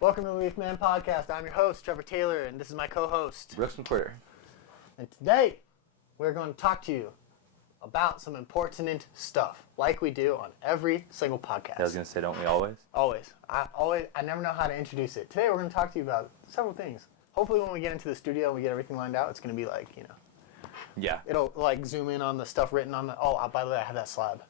Welcome to the Leafman podcast. I'm your host, Trevor Taylor, and this is my co-host, Brooks McQuarrie. And today, we're going to talk to you about some important stuff, like we do on every single podcast. I was going to say, don't we always? Always. I never know how to introduce it. Today, we're going to talk to you about several things. Hopefully, when we get into the studio and we get everything lined out, it's going to be like, Yeah. it'll like zoom in on the stuff written on the. Oh, by the way, I have that slab.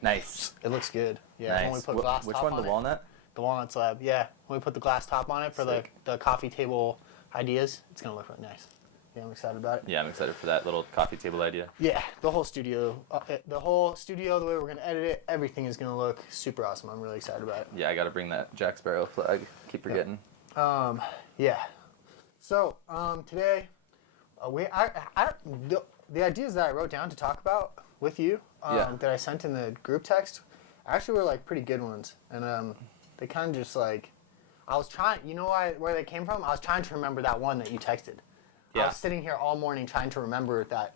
Nice. It looks good. Yeah. Nice. When we put glass Which top one? on The it. walnut? The walnut slab. Yeah. When we put the glass top on it for Sick. the coffee table ideas, it's going to look really nice. Yeah, I'm excited about it. Yeah, I'm excited for that little coffee table idea. Yeah, the whole studio, the way we're going to edit it, everything is going to look super awesome. I'm really excited about it. Yeah, I got to bring that Jack Sparrow flag. Keep forgetting. Yeah. So, today, the ideas that I wrote down to talk about with you, that I sent in the group text, actually were like pretty good ones. And they kind of just like, I was trying, where they came from? I was trying to remember that one that you texted. Yeah. I was sitting here all morning trying to remember the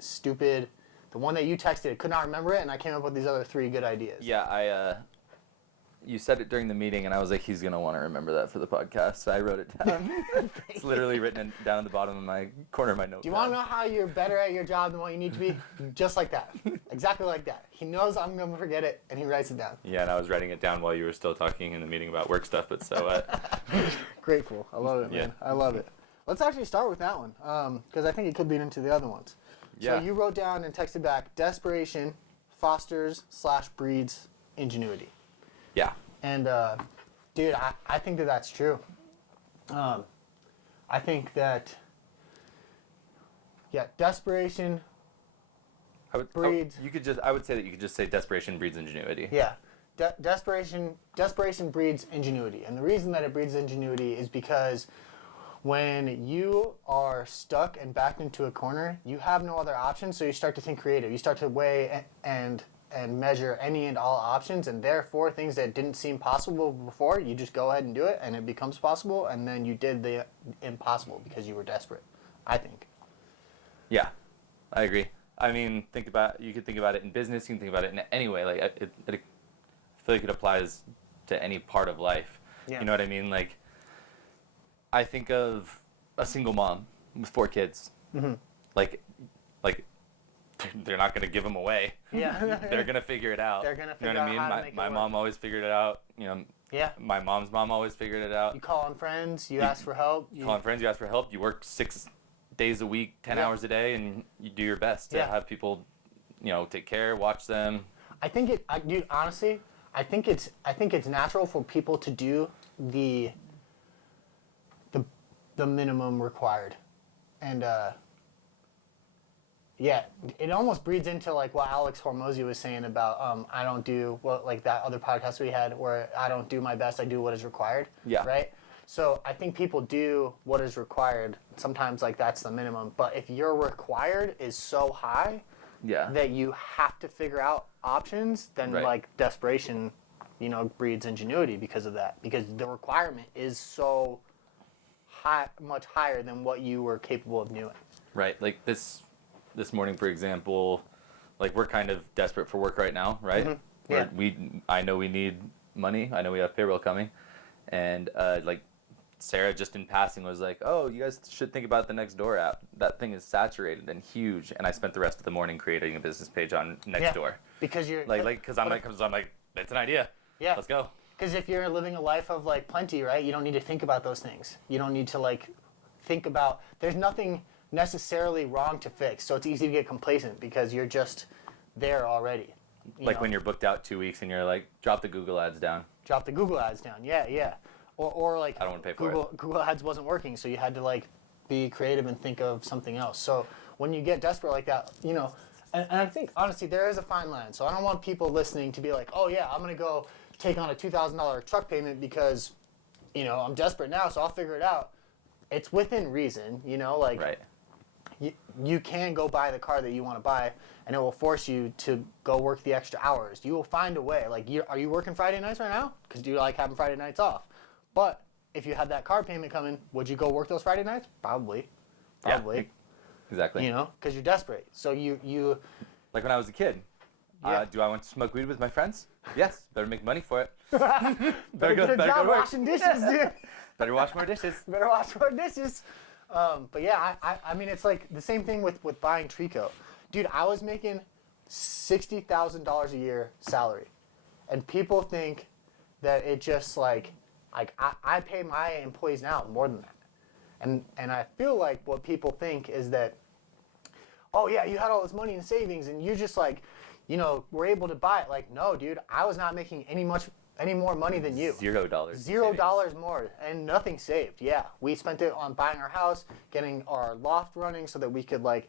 one that you texted, could not remember it, and I came up with these other three good ideas. Yeah, you said it during the meeting, and I was like, he's going to want to remember that for the podcast, so I wrote it down. It's literally written down at the bottom of my corner of my notepad. Do you want to know how you're better at your job than what you need to be? Just like that. Exactly like that. He knows I'm going to forget it, and he writes it down. Yeah, and I was writing it down while you were still talking in the meeting about work stuff, but so what? Grateful. I love it, man. Yeah. I love it. Let's actually start with that one, because I think it could lead into the other ones. Yeah. So you wrote down and texted back, desperation fosters/breeds ingenuity. Yeah. And, dude, I think that that's true. I think that, desperation breeds. I would say that you could just say desperation breeds ingenuity. Yeah. Desperation breeds ingenuity. And the reason that it breeds ingenuity is because when you are stuck and backed into a corner, you have no other option, so you start to think creative. You start to weigh and measure any and all options, and therefore things that didn't seem possible before, you just go ahead and do it, and it becomes possible, and then you did the impossible because you were desperate, I think. Yeah, I agree. I mean, you could think about it in business, you can think about it in any way. Like, I feel like it applies to any part of life. Yeah. You know what I mean? Like, I think of a single mom with 4 kids. Mm-hmm. Like, they're not going to give them away. Yeah. They're going to figure it out. They're going to You know figure what I mean? out how to make it My work. mom always figured it out. Yeah. My mom's mom always figured it out. You call on friends, you ask for help. You call on friends, you ask for help. You work 6 days a week, 10 hours a day, and you do your best to have people, take care, watch them. Dude, honestly, I think it's natural for people to do the minimum required, and it almost breeds into like what Alex Hormozy was saying about I don't do like that other podcast we had where I don't do my best, I do what is required. Yeah. Right. So I think people do what is required. Sometimes like that's the minimum, but if your required is so high that you have to figure out options, then like desperation, breeds ingenuity because of that. Because the requirement is so high, much higher than what you were capable of doing. Right. Like this morning, for example, like we're kind of desperate for work right now, right? Mm-hmm. Yeah. I know we need money. I know we have payroll coming, and like Sarah just in passing was like, "Oh, you guys should think about the Nextdoor app. That thing is saturated and huge." And I spent the rest of the morning creating a business page on Nextdoor. Because you're because I'm like, it's an idea. Yeah. Let's go. Because if you're living a life of like plenty, right, you don't need to think about those things. You don't need to like think about. There's nothing necessarily wrong to fix, so it's easy to get complacent because you're just there already. When you're booked out 2 weeks and you're like, drop the Google ads down. Drop the Google ads down. Yeah. Or like I don't want to pay for it. Google ads wasn't working, so you had to like be creative and think of something else. So when you get desperate like that, and I think honestly there is a fine line. So I don't want people listening to be like, oh yeah, I'm gonna go take on a $2,000 truck payment because I'm desperate now, so I'll figure it out. It's within reason, Right. You can go buy the car that you want to buy, and it will force you to go work the extra hours. You will find a way. Like, are you working Friday nights right now? Because do you like having Friday nights off? But if you had that car payment coming, would you go work those Friday nights? Probably. Yeah, exactly. Because you're desperate. So you Like when I was a kid. Yeah. Do I want to smoke weed with my friends? Yes. Better make money for it. Better get a job washing dishes, dude. Better wash more dishes. Better wash more dishes. But yeah, I mean, it's like the same thing with buying Trico. Dude, I was making $60,000 a year salary. And people think that it just like I pay my employees now more than that. And I feel like what people think is that, oh yeah, you had all this money in savings and you just like, were able to buy it. Like, no, dude, I was not making any more money than you. $0. $0 more and nothing saved. Yeah, we spent it on buying our house, getting our loft running so that we could like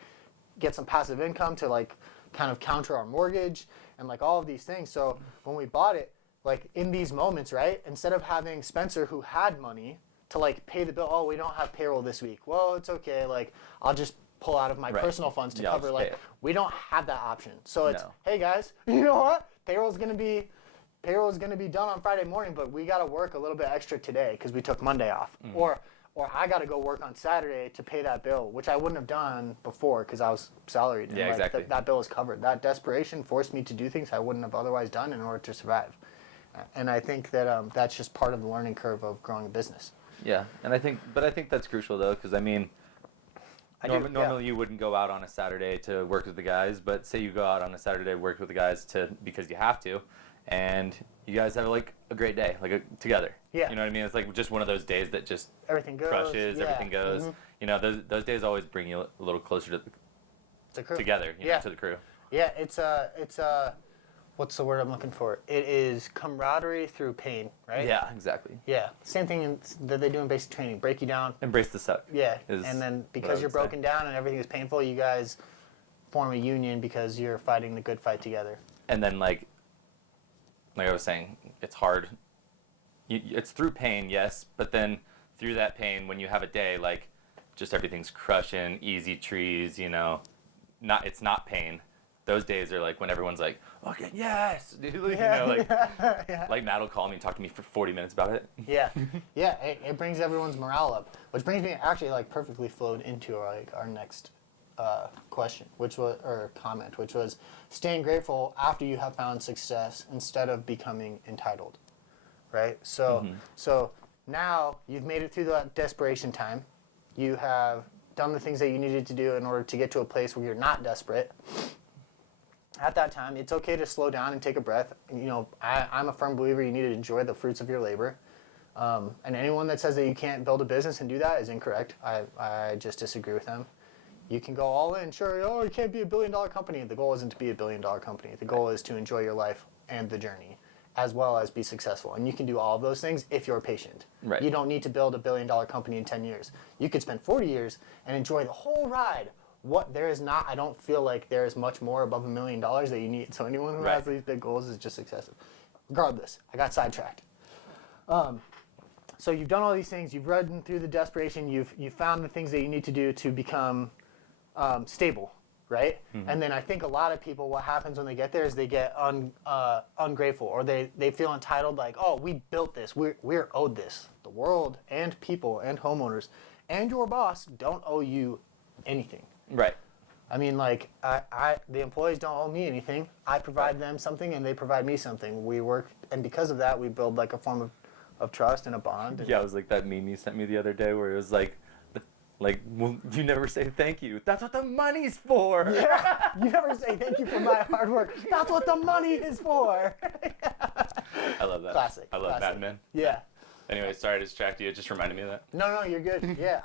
get some passive income to like kind of counter our mortgage and like all of these things. So when we bought it, like in these moments, right, instead of having Spencer who had money to like pay the bill, oh, we don't have payroll this week. Well, it's okay. Like I'll just pull out of my personal funds to cover. Like we don't have that option. So it's, hey guys, you know what? Payroll is gonna be done on Friday morning, but we gotta work a little bit extra today because we took Monday off. Or I gotta go work on Saturday to pay that bill, which I wouldn't have done before because I was salaried. Yeah, exactly. That bill is covered. That desperation forced me to do things I wouldn't have otherwise done in order to survive. And I think that that's just part of the learning curve of growing a business. Yeah, and I think that's crucial though, because I mean, normally you wouldn't go out on a Saturday to work with the guys, but say you go out on a Saturday to work with the guys because you have to, and you guys have like a great day, together. Yeah. You know what I mean? It's like just one of those days that just everything goes, crushes, everything goes. Mm-hmm. You know, those days always bring you a little closer to the crew. Together. You know, to the crew. Yeah, it's what's the word I'm looking for? It is camaraderie through pain, right? Yeah, exactly. Yeah, same thing that they do in basic training. Break you down. Embrace the suck. Yeah, and then because you're broken down and everything is painful, you guys form a union because you're fighting the good fight together. And then like I was saying, it's hard. It's through pain, yes, but then through that pain, when you have a day like just everything's crushing, easy trees, it's not pain. Those days are like when everyone's like, okay, yes, like Matt will call me and talk to me for 40 minutes about it. Yeah, it brings everyone's morale up, which brings me actually like perfectly flowed into our next question, comment, which was staying grateful after you have found success instead of becoming entitled, right? So so now you've made it through that desperation time, you have done the things that you needed to do in order to get to a place where you're not desperate. At that time, it's okay to slow down and take a breath. I'm a firm believer you need to enjoy the fruits of your labor. And anyone that says that you can't build a business and do that is incorrect. I just disagree with them. You can go all in, sure, you can't be $1 billion company. The goal isn't to be $1 billion company. The goal is to enjoy your life and the journey, as well as be successful. And you can do all of those things if you're patient. Right. You don't need to build $1 billion company in 10 years. You could spend 40 years and enjoy the whole ride. I don't feel like there is much more above $1 million that you need. So anyone who has these big goals is just excessive. Regardless, I got sidetracked. So you've done all these things. You've run through the desperation. You've found the things that you need to do to become stable, right? Mm-hmm. And then I think a lot of people, what happens when they get there is they get ungrateful, or they feel entitled, like, oh, we built this. We're owed this. The world and people and homeowners and your boss don't owe you anything. Right. I mean, like, the employees don't owe me anything. I provide them something, and they provide me something. We work, and because of that, we build, like, a form of trust and a bond. Yeah, it was like that meme you sent me the other day where it was like, well, you never say thank you. That's what the money's for. Yeah, you never say thank you for my hard work. That's what the money is for. I love that. Classic. I love Mad Men. Yeah. Anyway, sorry to distract you. It just reminded me of that. No, you're good. Yeah,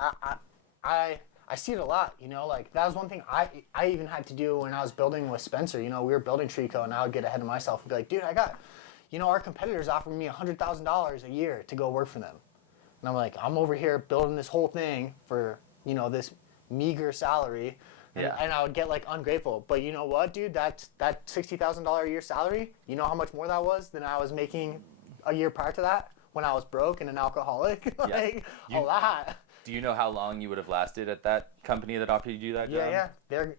I see it a lot, like that was one thing I even had to do when I was building with Spencer. We were building Trico, and I would get ahead of myself and be like, dude, I got, our competitors offering me $100,000 a year to go work for them. And I'm like, I'm over here building this whole thing for, this meager salary. And, and I would get like ungrateful. But you know what, dude, that $60,000 a year salary, you know how much more that was than I was making a year prior to that when I was broke and an alcoholic? A lot. Do you know how long you would have lasted at that company that offered you that job?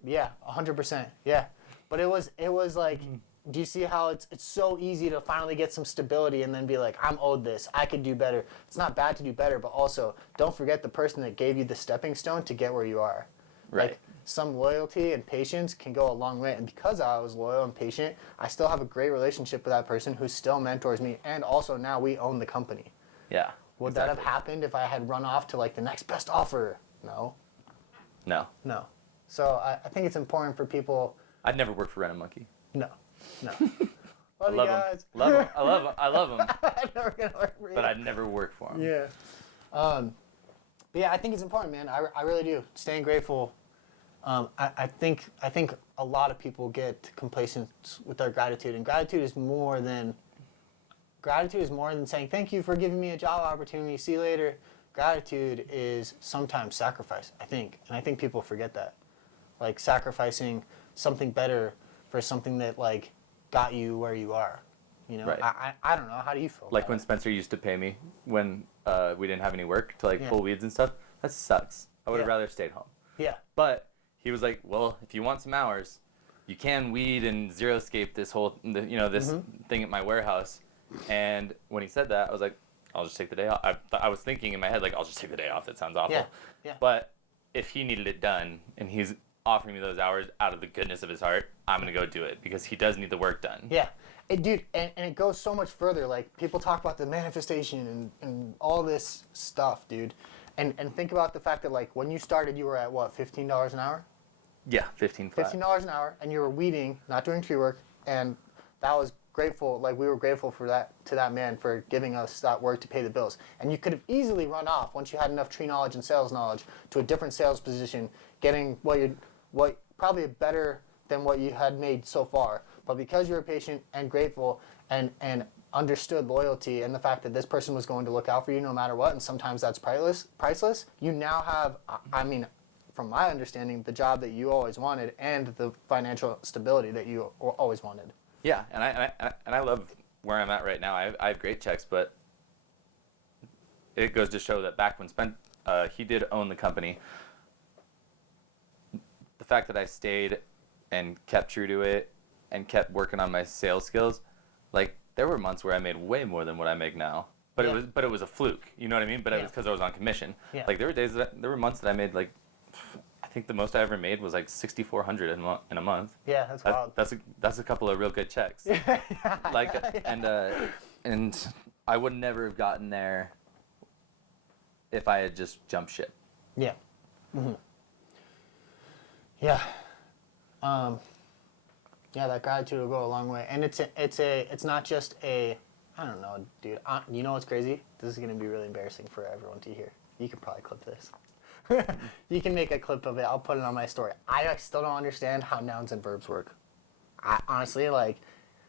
Yeah, 100%. Yeah, but it was like, do you see how it's so easy to finally get some stability and then be like, I'm owed this. I could do better. It's not bad to do better, but also don't forget the person that gave you the stepping stone to get where you are. Right. Like, some loyalty and patience can go a long way. And because I was loyal and patient, I still have a great relationship with that person who still mentors me. And also now we own the company. Yeah. Would that have happened if I had run off to like the next best offer? No. No. No. So I think it's important for people. I'd never work for Rent a Monkey. No. No. I Love you love guys. them. Love them. I love them. I'm never going to work for you. But I'd never work for them. Yeah. But yeah, I think it's important, man. I really do. Staying grateful. I think a lot of people get complacent with their gratitude, and gratitude is more than saying thank you for giving me a job opportunity. See you later. Gratitude is sometimes sacrifice. I think people forget that, like sacrificing something better for something that like got you where you are. You know, Right. I don't know. How do you feel? Like about when it? Spencer used to pay me when we didn't have any work to like Yeah. pull weeds and stuff. That sucks. I would have Yeah. rather stayed home. Yeah. But he was like, well, if you want some hours, you can weed and zero-scape this whole, this thing at my warehouse. And when he said that, I was like, I'll just take the day off. I was thinking in my head, like, I'll just take the day off. That sounds awful. Yeah. Yeah. But if he needed it done and he's offering me those hours out of the goodness of his heart, I'm going to go do it because he does need the work done. Yeah. Dude, and it goes so much further. Like, people talk about the manifestation and all this stuff, dude. And think about the fact that, like, when you started, you were at, what, $15 an hour? Yeah, 15 flat. $15 an hour, and you were weeding, not doing tree work, and that was grateful. Like, we were grateful for that, to that man for giving us that work to pay the bills. And you could have easily run off once you had enough tree knowledge and sales knowledge to a different sales position, getting what probably better than what you had made so far. But because you were patient and grateful and understood loyalty and the fact that this person was going to look out for you no matter what, and sometimes that's priceless, you now have, I mean, from my understanding, the job that you always wanted and the financial stability that you always wanted. Yeah, and I love where I'm at right now. I have great checks, but it goes to show that back when he did own the company, the fact that I stayed and kept true to it and kept working on my sales skills, like there were months where I made way more than what I make now. But Yeah. it was a fluke, you know what I mean? But it was because I was on commission. Yeah. Like there were months that I made like, I think the most I ever made was like $6,400 in a month. Yeah, that's wild. That's a couple of real good checks. Like and I would never have gotten there if I had just jumped ship. Yeah. Yeah. Yeah, that gratitude will go a long way, and it's not just a, I don't know, dude. You know what's crazy? This is gonna be really embarrassing for everyone to hear. You can probably clip this. You can make a clip of it. I'll put it on my story. I still don't understand how nouns and verbs work. I honestly, like,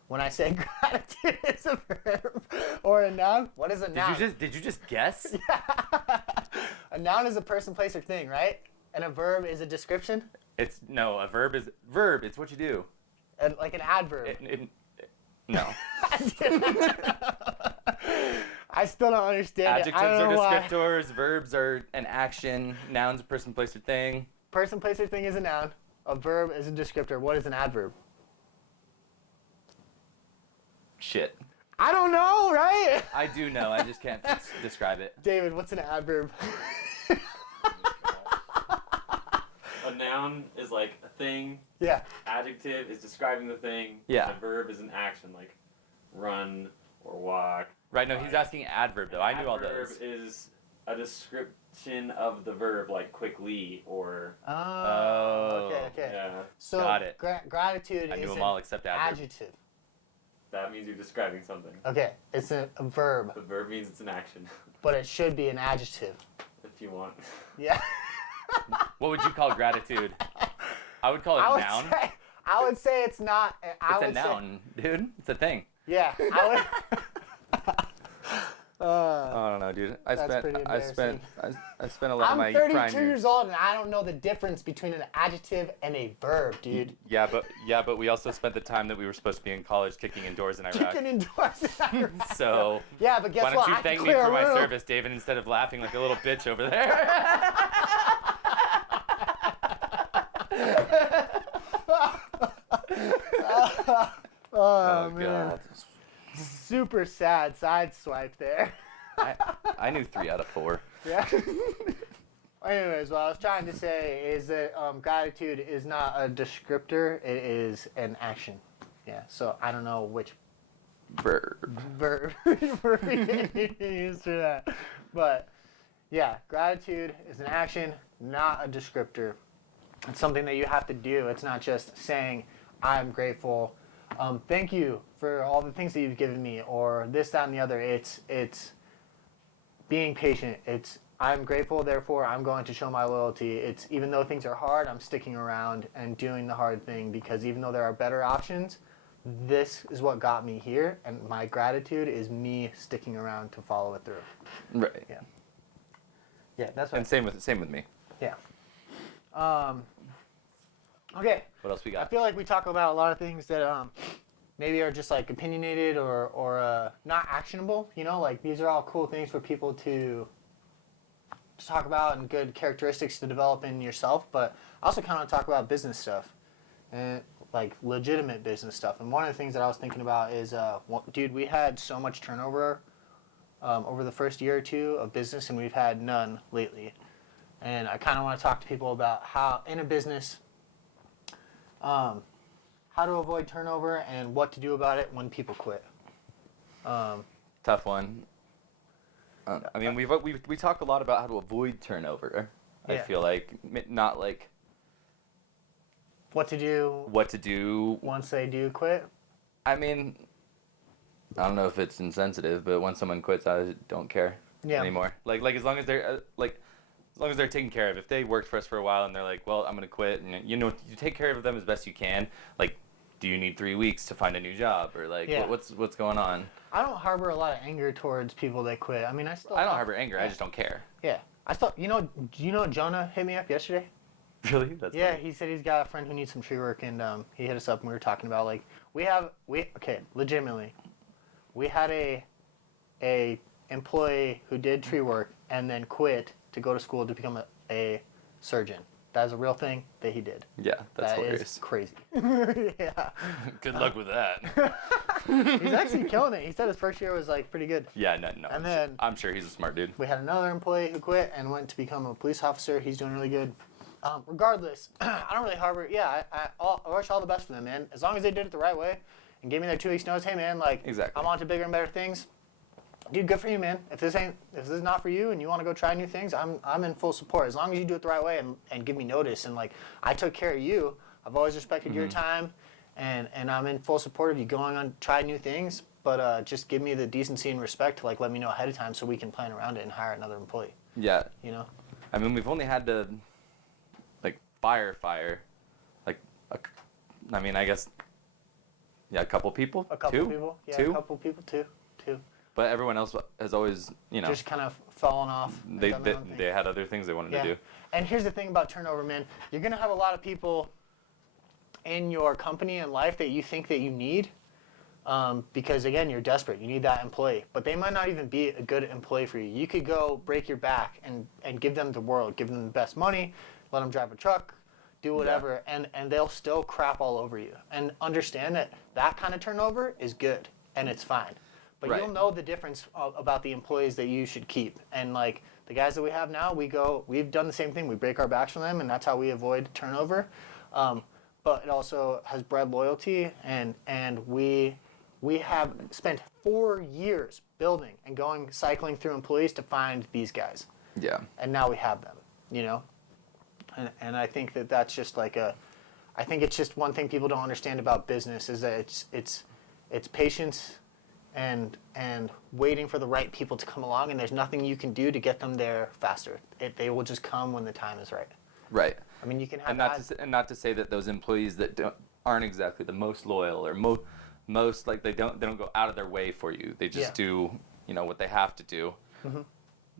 when I say gratitude is a verb or a noun, what is a noun? Did you just guess? A noun is a person, place, or thing, right? And a verb is a description. A verb is It's what you do. And like an adverb. No. I still don't understand Adjectives it. I don't are know why. descriptors. Verbs are an action. Nouns, person, place, or thing. Person, place, or thing is a noun. A verb is a descriptor. What is an adverb? Shit. I don't know, right? I do know. I just can't describe it. David, what's an adverb? A noun is like a thing. Yeah. Adjective is describing the thing. Yeah. And a verb is an action, like run or walk. Right, no, he's asking adverb, though. I knew all those. Adverb is a description of the verb, like quickly or... Oh. Okay. Yeah. So Got it. Gratitude I knew is them an all except adverb. adjective. That means you're describing something. Okay, it's a verb, The verb means it's an action, but it should be an adjective. if you want. Yeah. What would you call gratitude? I would call it a noun. I would say it's not. It's a noun, dude. It's a thing. Yeah. I would. I don't know, dude. I spent a lot of my I'm prime 32 years old and I don't know the difference between an adjective and a verb, dude. Yeah, but we also spent the time that we were supposed to be in college kicking indoors in Iraq. Kicking indoors in Iraq. So yeah, but guess why what? don't you thank me for my service, David, instead of laughing like a little bitch over there? Oh man. God. Super sad side swipe there. I knew 3 out of 4. Yeah. Anyways, what I was trying to say is that gratitude is not a descriptor; it is an action. Yeah. So I don't know which Verb. verb you use for that, but yeah, gratitude is an action, not a descriptor. It's something that you have to do. It's not just saying, "I'm grateful." Thank you for all the things that you've given me, or this, that, and the other. It's being patient. It's I'm grateful, therefore I'm going to show my loyalty. It's even though things are hard, I'm sticking around and doing the hard thing because even though there are better options, this is what got me here, and my gratitude is me sticking around to follow it through. Right. Yeah. Yeah, that's what. And same with me. Yeah. Okay. What else we I got? feel like we talk about a lot of things that maybe are just like opinionated or not actionable. You know, like these are all cool things for people to talk about and good characteristics to develop in yourself. But I also kind of want to talk about business stuff and like legitimate business stuff. And one of the things that I was thinking about is, dude, we had so much turnover over the first year or two of business, and we've had none lately. And I kind of want to talk to people about how in a business. How to avoid turnover and what to do about it when people quit. Tough one. I mean, we talk a lot about how to avoid turnover. I Yeah. feel like not like What to do what to do. once they do quit. I mean, I don't know if it's insensitive, but when someone quits, I don't care Yeah. anymore. Like as long as they're as long as they're taken care of. If they worked for us for a while and they're like, well, I'm gonna quit, and you take care of them as best you can. Like, do you need 3 weeks to find a new job, or like Yeah. what's going on? I don't harbor a lot of anger towards people that quit. I mean, I don't harbor anger. I just don't care. Yeah. I still, do you know Jonah hit me up yesterday? Really? That's Yeah, funny. he said he's got a friend who needs some tree work, and he hit us up and we were talking about like legitimately, we had a employee who did tree work and then quit to go to school to become a surgeon. That is a real thing that he did. Yeah, that's That hilarious. is crazy. Yeah. Good luck with that. He's actually killing it. He said his first year was like pretty good. Yeah, no. And then- I'm sure he's a smart dude. We had another employee who quit and went to become a police officer. He's doing really good. Regardless, I don't really harbor. Yeah, I wish all the best for them, man. As long as they did it the right way and gave me their 2 weeks notice. Hey, man, like Exactly. I'm on to bigger and better things. Dude, good for you, man. If this is not for you and you want to go try new things, I'm in full support. As long as you do it the right way and give me notice and like I took care of you. I've always respected your time, and I'm in full support of you going on try new things. But just give me the decency and respect to like let me know ahead of time so we can plan around it and hire another employee. Yeah. You know? I mean, we've only had to like fire like I mean, I guess a couple people. A couple Two? people. Yeah, Two? a couple people. Two. But everyone else has always, Just kind of fallen off. and they done their own thing. they had other things they wanted Yeah. to do. And here's the thing about turnover, man. You're going to have a lot of people in your company and life that you think that you need because, again, you're desperate. You need that employee. But they might not even be a good employee for you. You could go break your back and give them the world, give them the best money, let them drive a truck, do whatever, and they'll still crap all over you. And understand that kind of turnover is good, and it's fine. But Right. you'll know the difference about the employees that you should keep. And like the guys that we have now, we've done the same thing. We break our backs for them, and that's how we avoid turnover. But it also has bred loyalty, and we have spent 4 years building and cycling through employees to find these guys. Yeah. And now we have them, And I think that's just like I think it's just one thing people don't understand about business is that it's patience and waiting for the right people to come along, and there's nothing you can do to get them there faster. They will just come when the time is right. Right. I mean, you can have And not to say that those employees that aren't exactly the most loyal or most like they don't go out of their way for you. They just do what they have to do. Mm-hmm.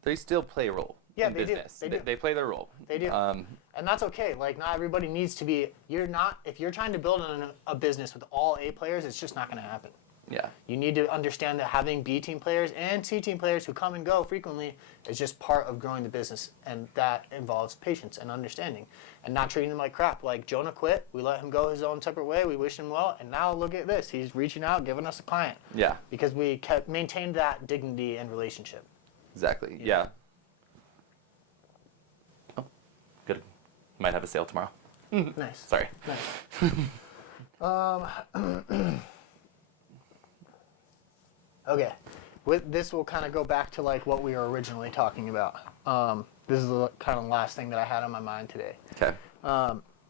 They still play a role in they do. business. They do. They play their role. They do. And that's okay. Like, not everybody needs to be. If you're trying to build a business with all A players, it's just not going to happen. Yeah. You need to understand that having B team players and C team players who come and go frequently is just part of growing the business, and that involves patience and understanding and not treating them like crap. Like Jonah quit, we let him go his own separate way, we wished him well, and now look at this. He's reaching out, giving us a client. Yeah. Because we maintained that dignity and relationship. Exactly. Yeah. Oh, Might have a sale tomorrow. Nice. Sorry. Nice. Okay. With this, we'll kind of go back to like what we were originally talking about. This is the kind of last thing that I had on my mind today. Okay.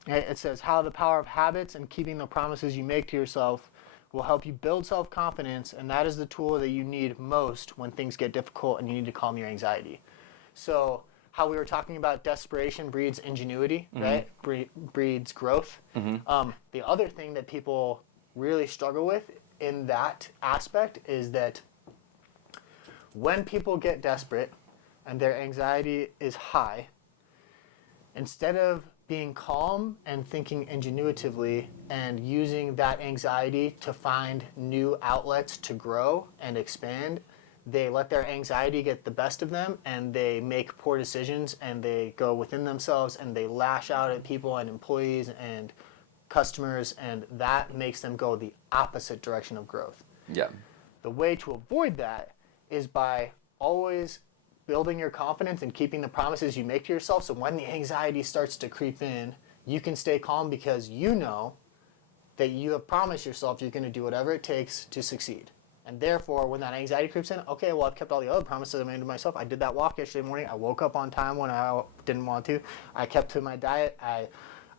It says how the power of habits and keeping the promises you make to yourself will help you build self-confidence, and that is the tool that you need most when things get difficult and you need to calm your anxiety. So how we were talking about desperation breeds ingenuity, right? Breeds growth. The other thing that people really struggle with in that aspect is that when people get desperate and their anxiety is high, instead of being calm and thinking ingenuitively and using that anxiety to find new outlets to grow and expand, they let their anxiety get the best of them and they make poor decisions and they go within themselves and they lash out at people and employees and customers, and that makes them go the opposite direction of growth. Yeah. The way to avoid that is by always building your confidence and keeping the promises you make to yourself, so when the anxiety starts to creep in, you can stay calm because you know that you have promised yourself you're going to do whatever it takes to succeed. And therefore, when that anxiety creeps in, okay, well, I've kept all the other promises I made to myself. I did that walk yesterday morning. I woke up on time when I didn't want to. I kept to my diet.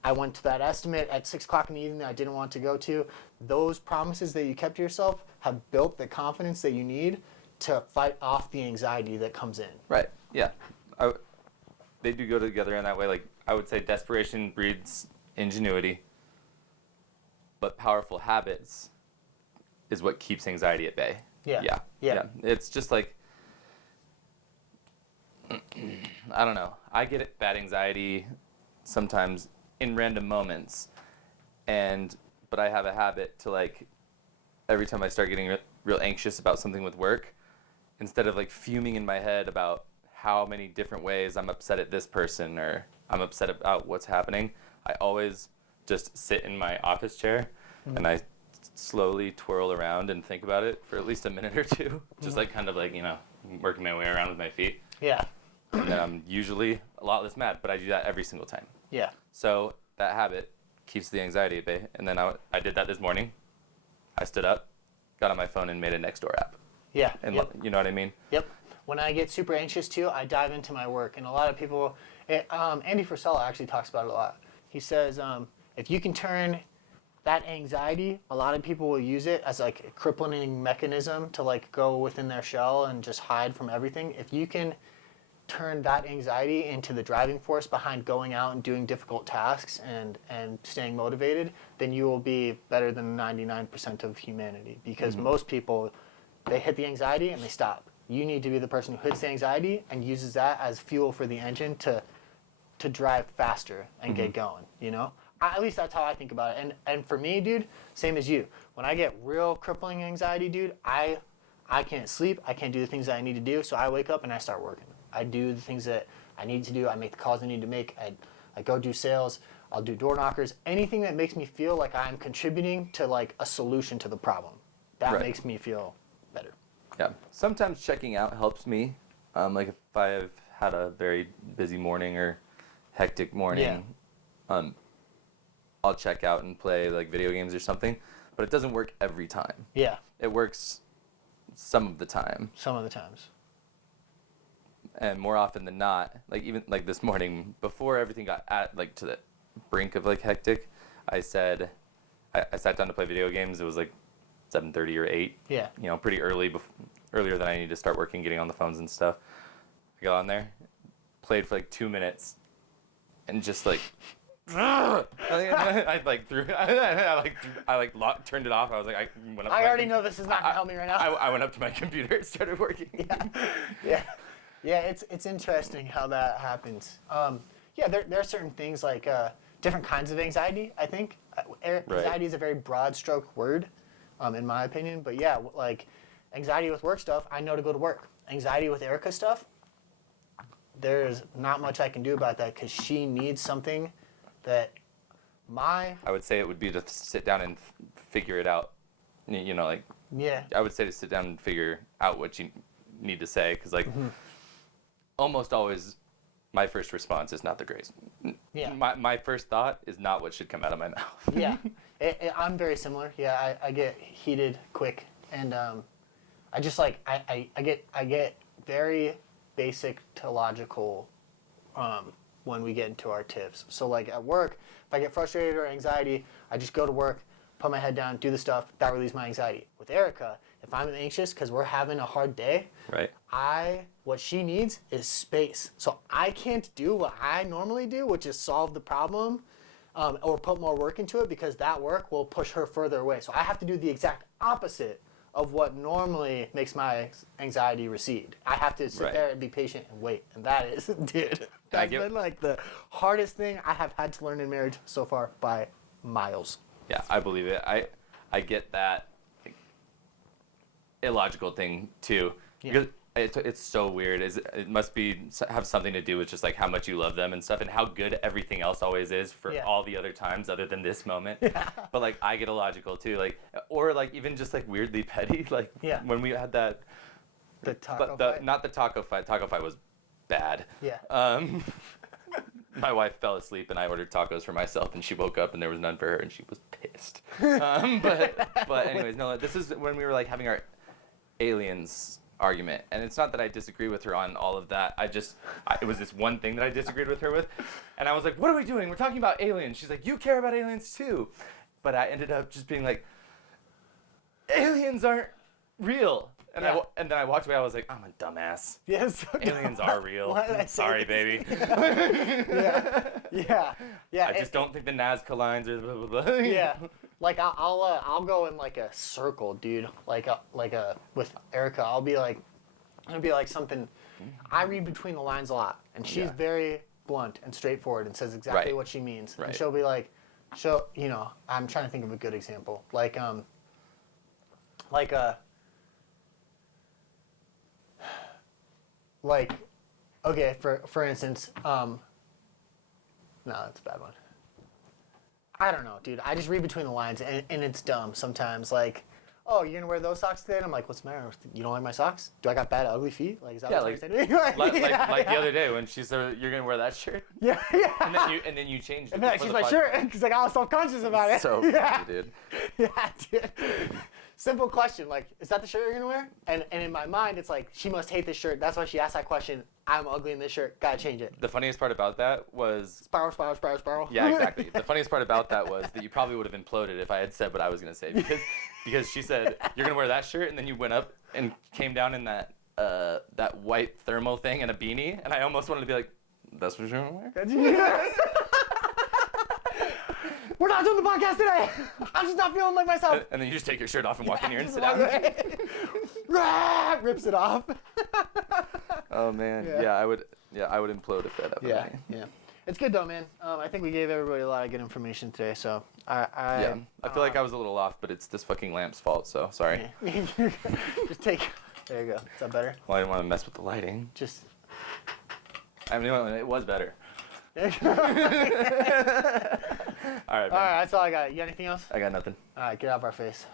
I went to that estimate at 6 o'clock in the evening that I didn't want to go to. Those promises that you kept to yourself have built the confidence that you need to fight off the anxiety that comes in. Right. Yeah. They do go together in that way. Like, I would say desperation breeds ingenuity, but powerful habits is what keeps anxiety at bay. Yeah. It's just like, I don't know. I get bad anxiety sometimes in random moments, but I have a habit to, like, every time I start getting real anxious about something with work, instead of like fuming in my head about how many different ways I'm upset at this person or I'm upset about what's happening, I always just sit in my office chair and I slowly twirl around and think about it for at least a minute or two, just like kind of like, working my way around with my feet. Yeah. And then I'm usually a lot less mad, but I do that every single time. Yeah. So that habit keeps the anxiety at bay. And then I did that this morning. I stood up, got on my phone, and made a Nextdoor app. Yeah. And Yep. you know what I mean? Yep. When I get super anxious too, I dive into my work. And a lot of people, Andy Frisella actually talks about it a lot. He says, if you can turn that anxiety, a lot of people will use it as like a crippling mechanism to like go within their shell and just hide from everything. If you can turn that anxiety into the driving force behind going out and doing difficult tasks and staying motivated, then you will be better than 99% of humanity. Because most people, they hit the anxiety and they stop. You need to be the person who hits the anxiety and uses that as fuel for the engine to drive faster and get going, At least that's how I think about it. And for me, dude, same as you. When I get real crippling anxiety, dude, I can't sleep. I can't do the things that I need to do. So I wake up and I start working. I do the things that I need to do. I make the calls I need to make. I go do sales. I'll do door knockers. Anything that makes me feel like I'm contributing to like a solution to the problem. That makes me feel better. Yeah. Sometimes checking out helps me. Like if I've had a very busy morning or hectic morning, I'll check out and play like video games or something. But it doesn't work every time. Yeah. It works some of the time. Some of the times. And more often than not, like even like this morning, before everything got to the brink of like hectic, I said, I sat down to play video games. It was like 7:30 or 8. Yeah. Pretty earlier than I needed to start working, getting on the phones and stuff. I got on there, played for like 2 minutes, and just like, I like threw, turned it off. I was like, I already know this is not gonna help me right now. I went up to my computer and started working. Yeah, it's interesting how that happens. There are certain things like different kinds of anxiety, I think. Anxiety is a very broad stroke word, in my opinion. But yeah, like anxiety with work stuff, I know to go to work. Anxiety with Erica stuff, there's not much I can do about that because she needs something that I would say it would be to sit down and figure it out. I would say to sit down and figure out what you need to say, because like almost always my first response is not the greatest. Yeah. My first thought is not what should come out of my mouth. Yeah, I'm very similar. Yeah, I get heated quick, and I just like I get very basic to logical when we get into our tiffs. So like at work, if I get frustrated or anxiety, I just go to work, put my head down, do the stuff that relieves my anxiety. With Erica, if I'm anxious because we're having a hard day, Right. what she needs is space. So I can't do what I normally do, which is solve the problem or put more work into it, because that work will push her further away. So I have to do the exact opposite of what normally makes my anxiety recede. I have to sit Right. there and be patient and wait. And that is, dude, that's been like the hardest thing I have had to learn in marriage so far by miles. Yeah, I believe it. I get that like, illogical thing too. Yeah. Because it's so weird. It must have something to do with just like how much you love them and stuff, and how good everything else always is for Yeah. all the other times other than this moment. But like I get illogical too, like or like even just like weirdly petty. Like Yeah. when we had that, The taco but fight? not the taco fight. Taco fight was bad. Yeah. My wife fell asleep and I ordered tacos for myself, and she woke up and there was none for her, and she was pissed. But anyways, no, this is when we were like having our aliens argument, and it's not that I disagree with her on all of that. It was this one thing that I disagreed with her with, and I was like, "What are we doing? We're talking about aliens." She's like, "You care about aliens too," but I ended up just being like, "Aliens aren't real." And Yeah. and then I walked away. I was like, "I'm a dumbass. Yes. Aliens are real. Why did I I'm say sorry, this? baby." Yeah. I just don't think the Nazca lines are blah blah blah. Yeah, like I'll go in like a circle, dude. Like with Erica, I'll be like something. I read between the lines a lot, and she's Yeah. very blunt and straightforward and says exactly Right. what she means. Right. And she'll be like, I'm trying to think of a good example. Okay, for instance, no, that's a bad one. I don't know, dude. I just read between the lines, and it's dumb sometimes. Like, oh, you're gonna wear those socks today? And I'm like, what's the matter? You don't like my socks? Do I got bad, ugly feet? Like, is that Yeah, what like- you're saying to me? Like the other day when she said, "You're gonna wear that shirt," Yeah, yeah. and then you changed it. And then before she's the my pod- shirt because I got all self-conscious about it. So yeah. funny, dude. Yeah, dude. Simple question, like, is that the shirt you're gonna wear? And in my mind, it's like, she must hate this shirt. That's why she asked that question. I'm ugly in this shirt. Gotta change it. The funniest part about that was Spiral. yeah, exactly. The funniest part about that was that you probably would have imploded if I had said what I was gonna say, because she said, "You're gonna wear that shirt," and then you went up and came down in that white thermal thing and a beanie, and I almost wanted to be like, "That's what you're gonna wear?" We're not doing the podcast today. I'm just not feeling like myself. And then you just take your shirt off and walk in here and Just sit walk down. away. Rah, rips it off. Oh man, Yeah. I would implode if that happened. Yeah. It's good though, man. I think we gave everybody a lot of good information today. So I feel like I was a little off, but it's this fucking lamp's fault. So sorry. just take. There you go. Is that better? Well, I didn't want to mess with the lighting. Just. I mean, it was better. There you go. All right, man. All right, that's all I got. You got anything else? I got nothing. All right, get out of our face.